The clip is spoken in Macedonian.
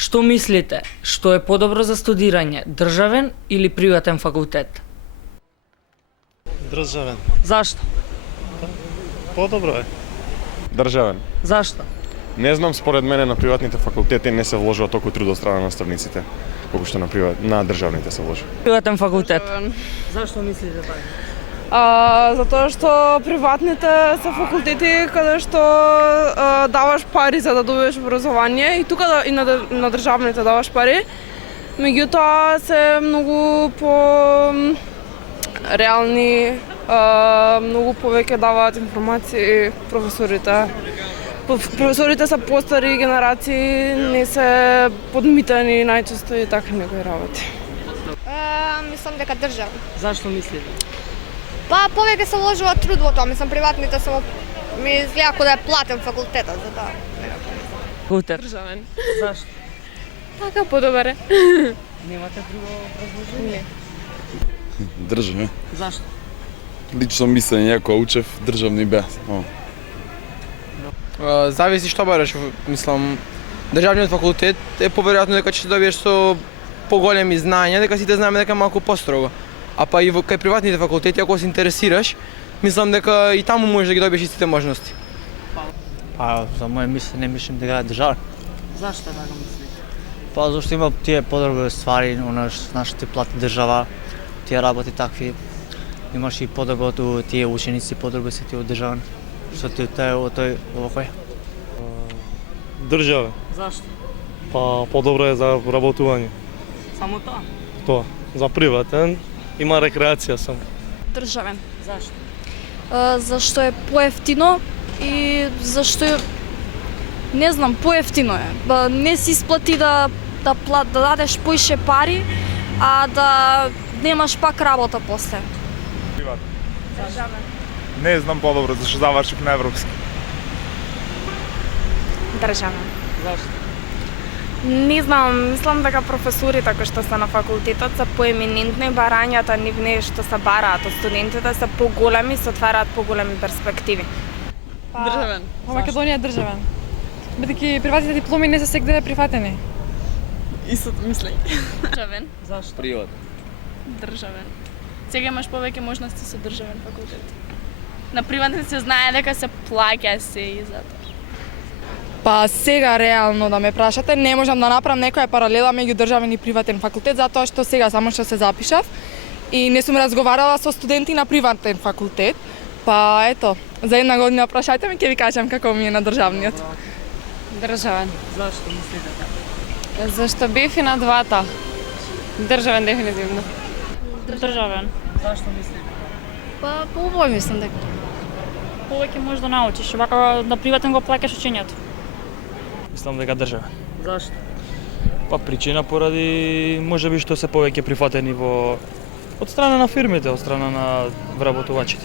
Што мислите, што е подобро за студирање, државен или приватен факултет? Државен. Зашто? Подобро е. Државен. Зашто? Не знам, според мене на приватните факултети не се вложува толку труд од страна на наставниците, колку што на државните се вложи. Приватен факултет. Државен. Зашто мислите така? Затоа што приватните се факултети каде што даваш пари за да добиеш образование и тука и на државните даваш пари. Меѓутоа се многу по реални, многу повеќе даваат информации професорите. Професорите се постари генерации, не се подмитани најчесто и така некои работи. Мислам дека држава. Зашто мислите? Па повеќе се вложува труд во тоа, мислам приватните само ми изгледа како да е платен факултетот за тоа. Факултет. Државен. Зашто? Така подобар е. Немате друго образложение? Државен. Зашто? Лично мислење, ако учев, државни беа. Зависи што бараш, мислам, државниот факултет е поверојатно дека ќе добиеш со поголеми знања, дека сите знаеме дека е малку построго. А па и кај приватните факултети, ако се интересираш, мислам дека и таму можеш да ги добиеш истите можности. Па, за моје мислење мислам дека е држава. Зашто така мислите? Па, зашто има тие подобри ствари, знаеш, ти плати држава, тие работи такви. Имаш и подобро од тие ученици, подобро се ти од држава. Што ти тој овој? Државен. Зашто? Па подобро е за работување. Само тоа? Тоа. За приватен има рекреација само. Државен. Зашто? Зашто е поевтино и зашто е, не знам, поевтино е. Не се исплати да дадеш поише пари, а да немаш пак работа после. Државен. Не знам подобро, зашто завршив на европски. Државен. Зашто? Не знам, мислам дека професорите кои што се на факултетот се поеминентни, барањата нивни што се бараат од студентите се поголеми, се отвараат поголеми перспективи. Државен. Во Македонија е државен. Бидејќи приватните дипломи не се секогаш прифатени. Истото мислење. Државен. Зашто? Приват. Државен. Сега имаш повеќе можности со државен факултет. На приватните се знае дека се плаќа се и затоа. Па сега реално да ме прашате, не можам да направам некоја паралела меѓу државен и приватен факултет, затоа што сега само што се запишав и не сум разговарала со студенти на приватен факултет. Па ето, за една година прашајте ме, ќе ви кажам како ми е на државниот. Државен. Зашто мислите така? Зашто бев и на двата. Државен дефинитивно. Државен. Зашто мислите? Па, по обој мислам дека. Повеќе можеш да научиш, вака на приватен го плаќаш учењето. Мислам дека држава. Зашто? Па причина поради можеби што се повеќе прифатени од страна на фирмите, од страна на вработувачите.